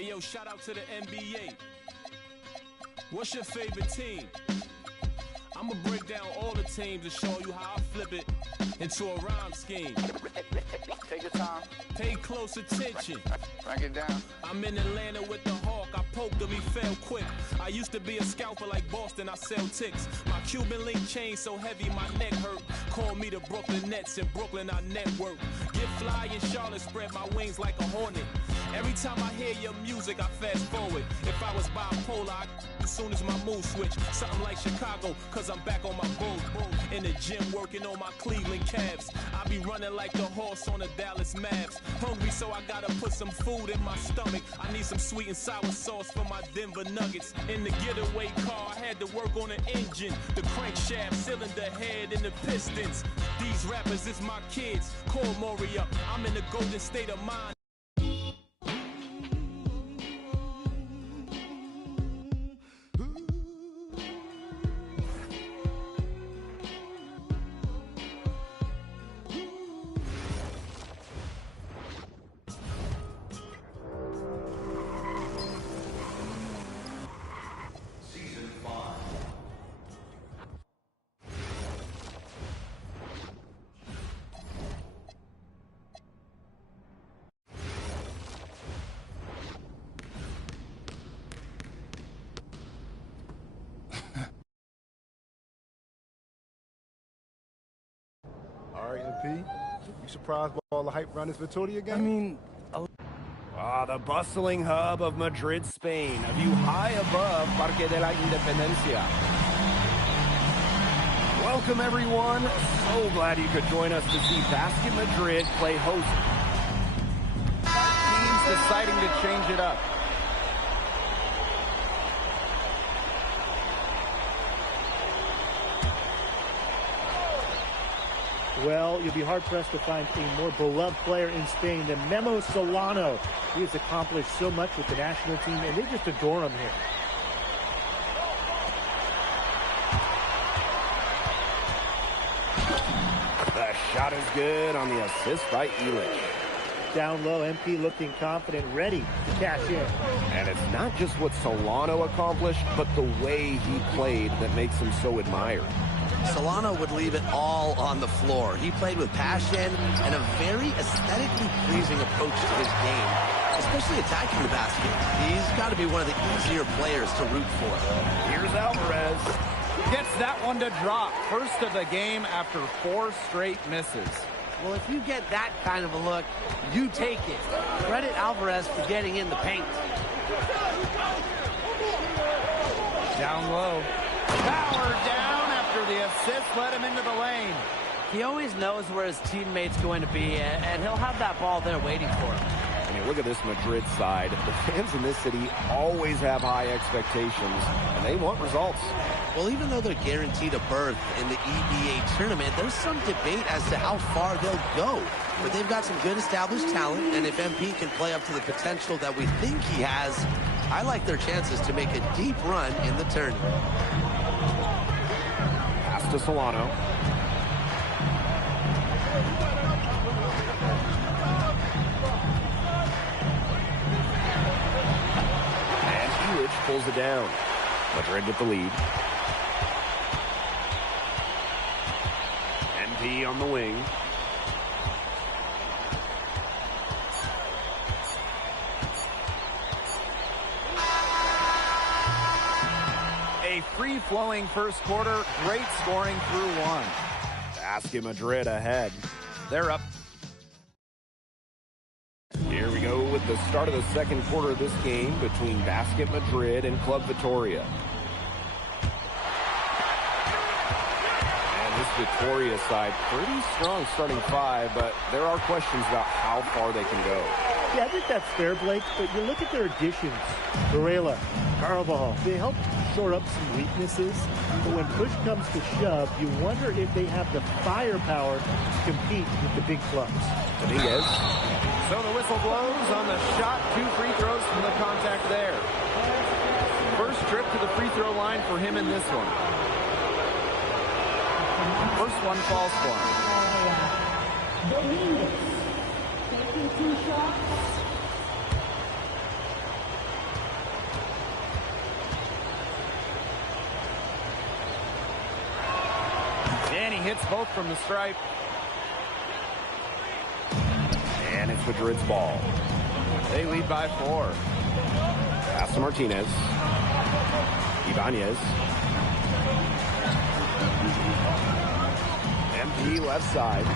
Hey, yo, shout out to the NBA. What's your favorite team? I'ma break down all the teams and show you how I flip it into a rhyme scheme. Take your time. Pay close attention. Break it down. I'm in Atlanta with the Hawk. I poked him, he fell quick. I used to be a scalper like Boston, I sell ticks. My Cuban link chain so heavy my neck hurt. Call me the Brooklyn Nets. In Brooklyn I network. Get fly in Charlotte, spread my wings like a hornet. Every time I hear your music, I fast forward. If I was bipolar, as soon as my mood switch. Something like Chicago, cause I'm back on my bull. In the gym working on my Cleveland Cavs. I be running like the horse on the Dallas Mavs. Hungry, so I gotta put some food in my stomach. I need some sweet and sour sauce for my Denver Nuggets. In the getaway car, I had to work on the engine, the crankshaft, cylinder head, and the pistons. These rappers is my kids. Call Maury up. I'm in the golden state of mind. All right, MP, you surprised by all the hype around this Vitoria game? I mean, the bustling hub of Madrid, Spain, a view high above Parque de la Independencia. Welcome, everyone. So glad you could join us to see Basket Madrid play host. Teams deciding to change it up. Well, you'll be hard-pressed to find a more beloved player in Spain than Memo Solano. He has accomplished so much with the national team, and they just adore him here. The shot is good on the assist by Illich. Down low, MP looking confident, ready to cash in. And it's not just what Solano accomplished, but the way he played that makes him so admired. Solano would leave it all on the floor. He played with passion and a very aesthetically pleasing approach to his game, especially attacking the basket. He's got to be one of the easier players to root for. Here's Alvarez. Gets that one to drop. First of the game after 4 straight misses. Well, if you get that kind of a look, you take it. Credit Alvarez for getting in the paint. Down low. Power down after the assist led him into the lane. He always knows where his teammate's going to be, and he'll have that ball there waiting for him. I mean, look at this Madrid side. The fans in this city always have high expectations, and they want results. Well, even though they're guaranteed a berth in the EBA tournament, there's some debate as to how far they'll go. But they've got some good established talent, and if MP can play up to the potential that we think he has, I like their chances to make a deep run in the tournament. Pass to Solano. And Illich pulls it down. Madrid with the lead. MP on the wing. A free-flowing first quarter, great scoring through one. Basket Madrid ahead. They're up. Here we go with the start of the second quarter of this game between Basket Madrid and Club Vitoria. And this Vitoria side, pretty strong starting 5, but there are questions about how far they can go. Yeah, I think that's fair, Blake, but you look at their additions. Varela, Carvajal, they help shore up some weaknesses, but when push comes to shove, you wonder if they have the firepower to compete with the big clubs. Dominguez. So the whistle blows on the shot. 2 free throws from the contact there. First trip to the free throw line for him in this one. First one falls for him. hits both from the stripe. And it's Madrid's ball. They lead by 4. Pass to Martinez. Ibanez. MP left side.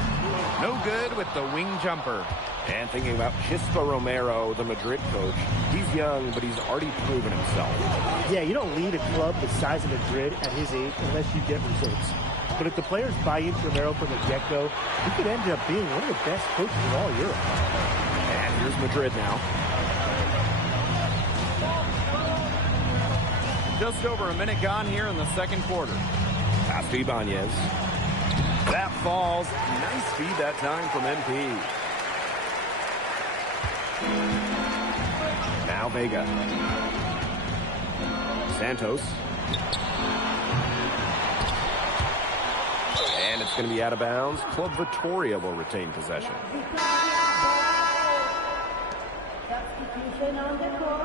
No good with the wing jumper. And thinking about Chispa Romero, the Madrid coach. He's young, but he's already proven himself. Yeah, you don't lead a club the size of Madrid at his age unless you get results. But if the players buy into Romero from the get-go, he could end up being one of the best coaches in all Europe. And here's Madrid now. Just over a minute gone here in the second quarter. Pass to Ibanez. That falls. Nice feed that time from MP. Now Vega. Santos. And it's going to be out of bounds. Club Vitoria will retain possession. Substitution on the court.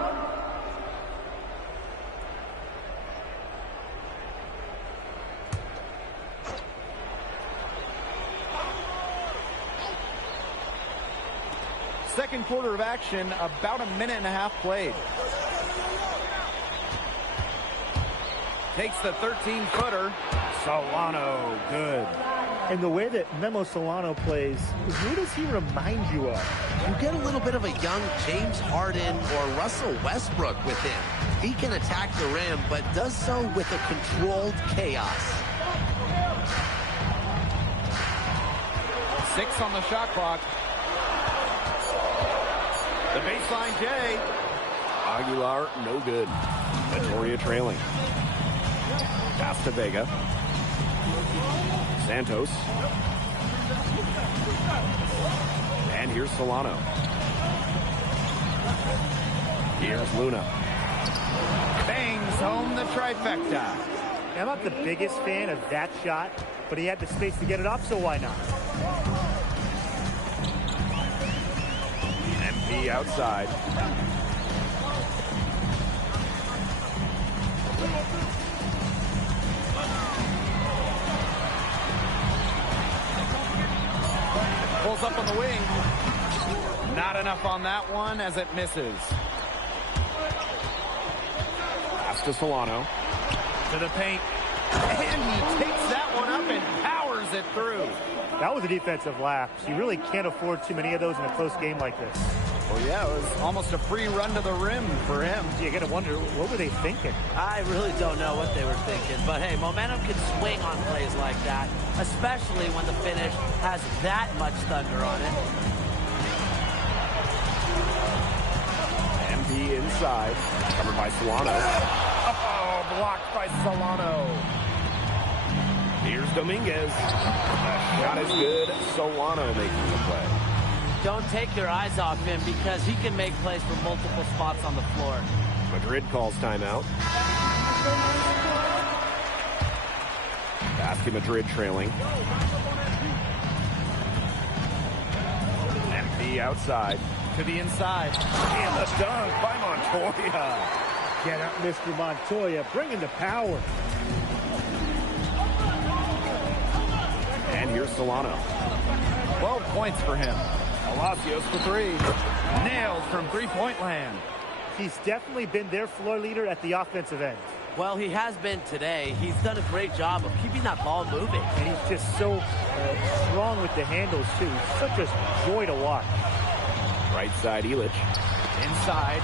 Second quarter of action, about a minute and a half played. Takes the 13-footer. Solano, good. And the way that Memo Solano plays, who does he remind you of? You get a little bit of a young James Harden or Russell Westbrook with him. He can attack the rim, but does so with a controlled chaos. 6 on the shot clock. The baseline J. Aguilar, no good. Vitoria trailing. Pass to Vega. Santos. And here's Solano. Here's Luna. Bangs home the trifecta. I'm not the biggest fan of that shot, but he had the space to get it off, so why not? MP outside. Pulls up on the wing. Not enough on that one as it misses. Pass to Solano. To the paint. And he takes that one up and powers it through. That was a defensive lapse. You really can't afford too many of those in a close game like this. Well, yeah, it was almost a free run to the rim for him. You got to wonder, what were they thinking? I really don't know what they were thinking, but hey, momentum can swing on plays like that, especially when the finish has that much thunder on it. MP inside. Covered by Solano. Oh, blocked by Solano. Here's Dominguez. The shot is good. Solano making the play. Don't take your eyes off him because he can make plays from multiple spots on the floor. Madrid calls timeout. Basket Madrid trailing. MP outside. To the inside. And the dunk by Montoya. Get up, Mr. Montoya, bringing the power. And here's Solano. 12 points for him. Palacios for 3. Nailed from three-point land. He's definitely been their floor leader at the offensive end. Well, he has been today. He's done a great job of keeping that ball moving. And he's just so strong with the handles, too. He's such a joy to watch. Right side, Illich. Inside.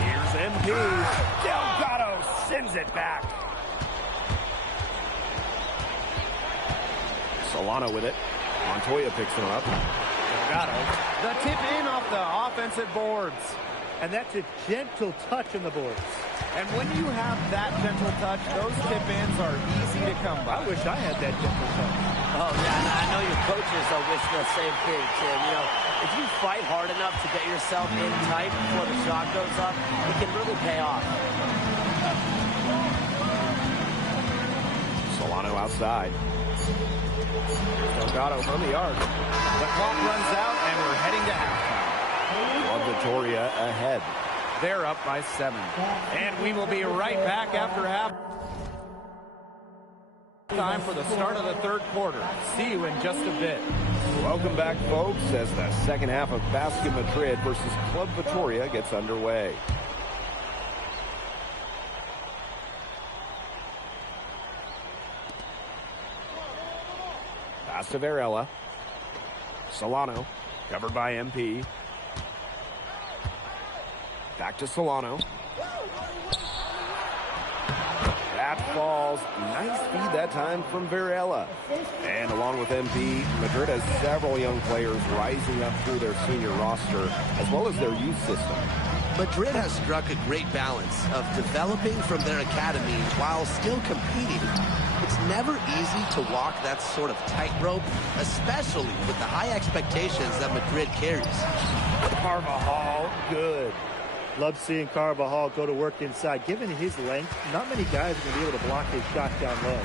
Here's MP. Delgado sends it back. Solano with it. Montoya picks him up. Delgado. The tip in off the offensive boards. And that's a gentle touch on the boards. And when you have that gentle touch, those tip-ins are easy to come by. I wish I had that gentle touch. Oh, yeah, and I know your coaches will wish the same thing, Tim. You know, if you fight hard enough to get yourself in tight before the shot goes up, it can really pay off. Solano outside. Delgado from the arc. The clock runs out, and we're heading to halftime. Club Vitoria ahead. They're up by 7. And we will be right back after half. Time for the start of the third quarter. See you in just a bit. Welcome back, folks, as the second half of Basket Madrid versus Club Vitoria gets underway. Pass to Varela. Solano, covered by MP. Back to Solano. That falls. Nice feed that time from Varela. And along with MP, Madrid has several young players rising up through their senior roster, as well as their youth system. Madrid has struck a great balance of developing from their academy while still competing. It's never easy to walk that sort of tightrope, especially with the high expectations that Madrid carries. Carvajal, good. Love seeing Carvajal go to work inside. Given his length, not many guys are going to be able to block his shot down low.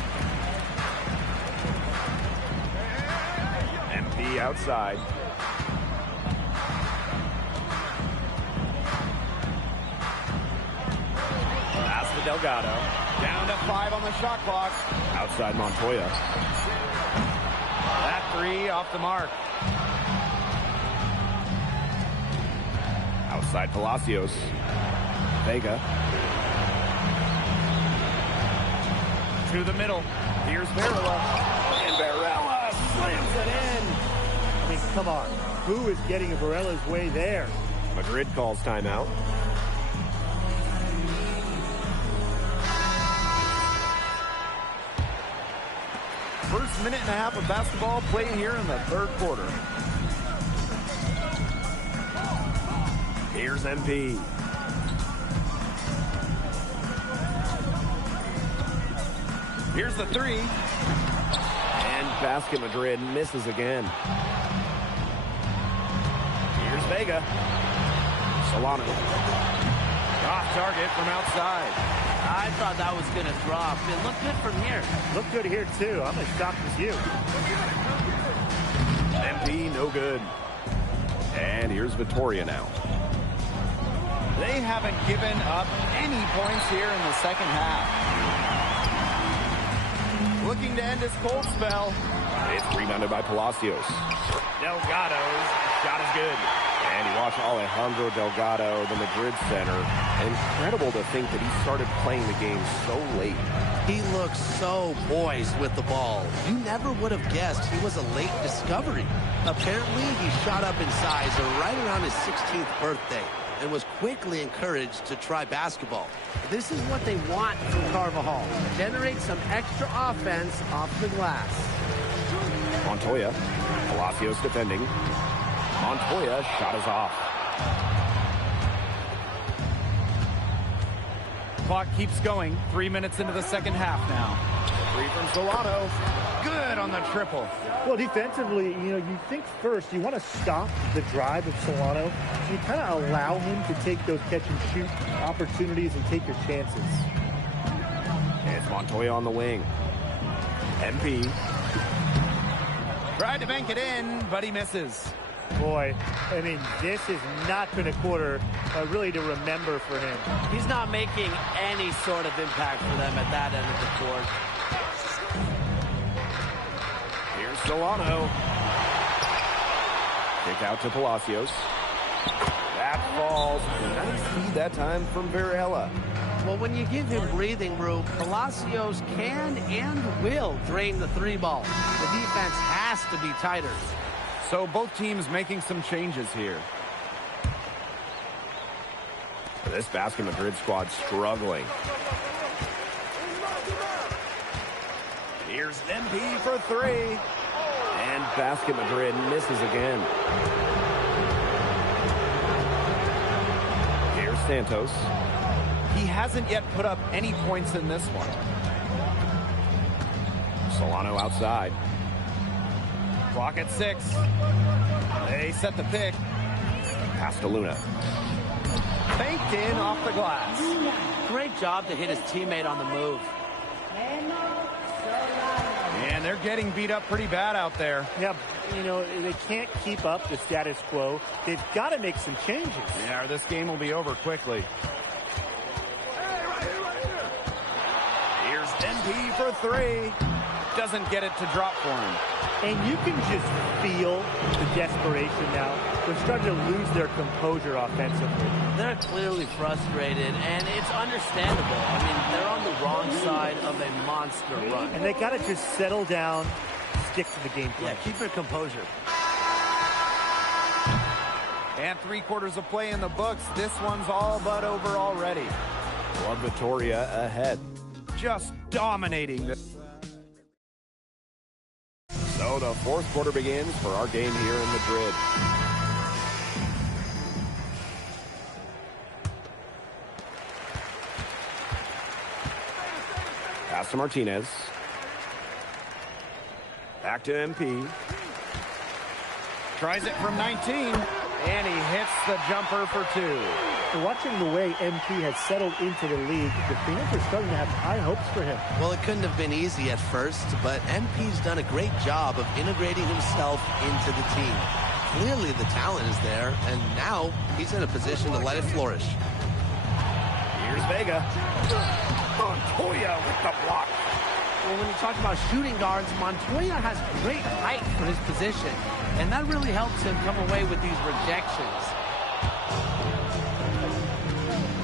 MP outside. Pass to Delgado. Down to 5 on the shot clock. Outside Montoya. That 3 off the mark. Outside Palacios. Vega. To the middle. Here's Varela. And Varela slams it in. I mean, come on. Who is getting Varela's way there? Madrid calls timeout. First minute and a half of basketball played here in the third quarter. Here's MP. Here's the 3. And Basket Madrid misses again. Here's Vega. Solano. Off target from outside. I thought that was going to drop. It looked good from here. Look good here, too. I'm as shocked as you. MP, no good. And here's Vitoria now. They haven't given up any points here in the second half. Looking to end his cold spell. It's rebounded by Palacios. Delgado's shot is good. And you watch Alejandro Delgado, the Madrid center. Incredible to think that he started playing the game so late. He looks so poised with the ball. You never would have guessed he was a late discovery. Apparently, he shot up in size right around his 16th birthday and was quickly encouraged to try basketball. This is what they want from Carvajal. Generate some extra offense off the glass. Montoya. Palacios defending. Montoya shot is off. Clock keeps going. 3 minutes into the second half now. 3 from Solano. Good on the triple. Well, defensively, you think first you want to stop the drive of Solano. You kind of allow him to take those catch-and-shoot opportunities and take your chances. It's Montoya on the wing. MP. Tried to bank it in, but he misses. Boy, I mean, this has not been a quarter really to remember for him. He's not making any sort of impact for them at that end of the court. Here's Solano. Kick out to Palacios. That falls. Nice feed that time from Varela. Well, when you give him breathing room, Palacios can and will drain the 3 ball. The defense has to be tighter. So both teams making some changes here. This Basket Madrid squad struggling. Here's MP for 3. And Basket Madrid misses again. Here's Santos. He hasn't yet put up any points in this one. Solano outside. Clock at 6. They set the pick. Pass to Luna. Banked in off the glass. Great job to hit his teammate on the move. And they're getting beat up pretty bad out there. Yeah, they can't keep up the status quo. They've got to make some changes. Yeah, or this game will be over quickly. Here's MP for 3. doesn't get it to drop for him. And you can just feel the desperation now. They're starting to lose their composure offensively. They're clearly frustrated, and it's understandable. I mean, they're on the wrong side of a monster run. And they got to just settle down, stick to the game plan. Yeah, keep your composure. And 3/4 of play in the books. This one's all but over already. Club Vitoria ahead. Just dominating. So the fourth quarter begins for our game here in Madrid. Pass to Martinez. Back to MP. Tries it from 19, and he hits the jumper for 2. So watching the way MP has settled into the league, the fans are starting to have high hopes for him. Well, it couldn't have been easy at first, but MP's done a great job of integrating himself into the team. Clearly the talent is there, and now he's in a position to let it flourish. Here's Vega. Montoya with the block. Well, when you talk about shooting guards, Montoya has great height for his position, and that really helps him come away with these rejections.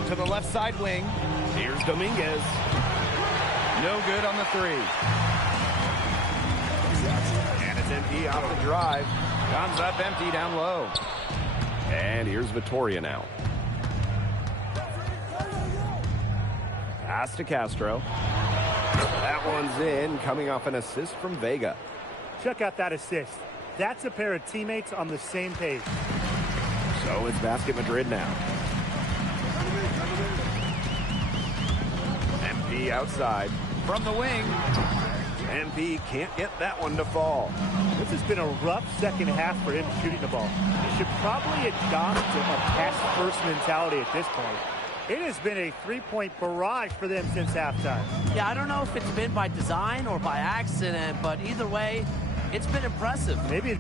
To the left side wing. Here's Dominguez. No good on the 3. And it's MP off the drive. Comes up empty down low. And here's Vitoria now. Pass to Castro. That one's in, coming off an assist from Vega. Check out that assist. That's a pair of teammates on the same page. So it's Basket Madrid now. MP outside. From the wing. MP can't get that one to fall. This has been a rough second half for him shooting the ball. He should probably adopt a pass-first mentality at this point. It has been a three-point barrage for them since halftime. Yeah, I don't know if it's been by design or by accident, but either way, it's been impressive. Maybe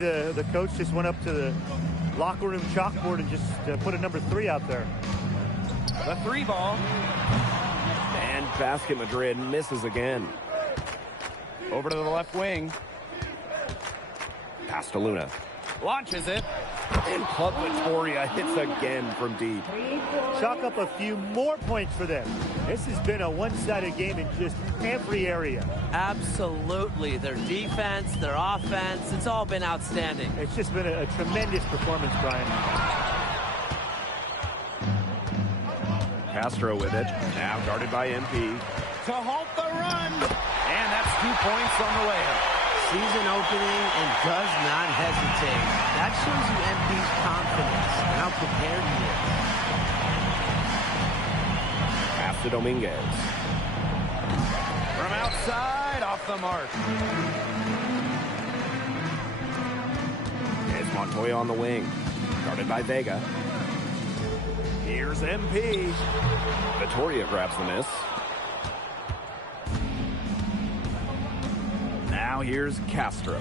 the coach just went up to the locker room chalkboard and just put a number 3 out there. The 3 ball. And Basket Madrid misses again. Over to the left wing. Pass to Luna. Launches it. And Club Vitoria hits again from deep. Chalk up a few more points for them. This has been a one-sided game in just every area. Absolutely. Their defense, their offense, it's all been outstanding. It's just been a tremendous performance, Brian. Castro with it. Now guarded by MP. To halt the run. And that's 2 points on the layup. Season opening and does not hesitate. That shows you MP's confidence and how prepared he is. Pass to Dominguez. From outside, off the mark. It's Montoya on the wing. Guarded by Vega. Here's MP. Vitoria grabs the miss. Now here's Castro.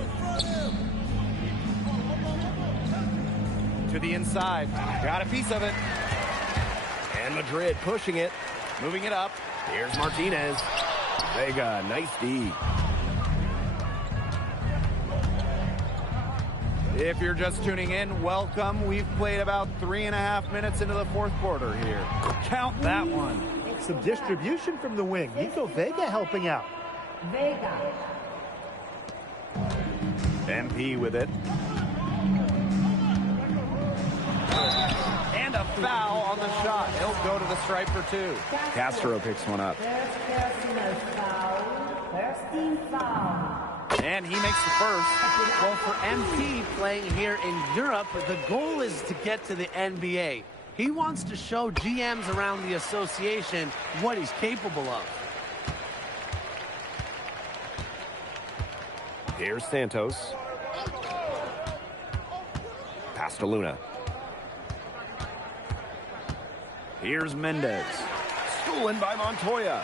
To the inside. Got a piece of it. And Madrid pushing it. Moving it up. Here's Martinez. Vega, nice D. If you're just tuning in, welcome. We've played about 3.5 minutes into the fourth quarter here. Count that one. Some distribution from the wing. Nico Vega helping out. Vega. MP with it. And a foul on the shot. He'll go to the stripe for 2. Castro picks one up. First personal foul. First team foul. And he makes the first. Well, for MP playing here in Europe, the goal is to get to the NBA. He wants to show GMs around the association what he's capable of. Here's Santos. Pass to Luna. Here's Mendez. Stolen by Montoya.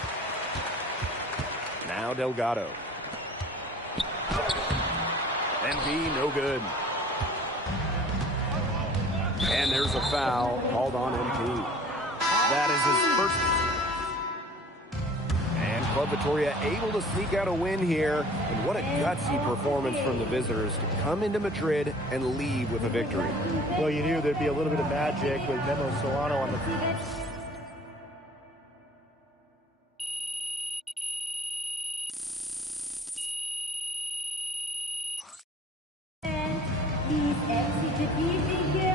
Now Delgado. MP, no good. And there's a foul called on MP. That is his first. And Club Victoria able to sneak out a win here. And what a gutsy performance from the visitors to come into Madrid and leave with a victory. Well, you knew there'd be a little bit of magic with Memo Solano on the Please exit the building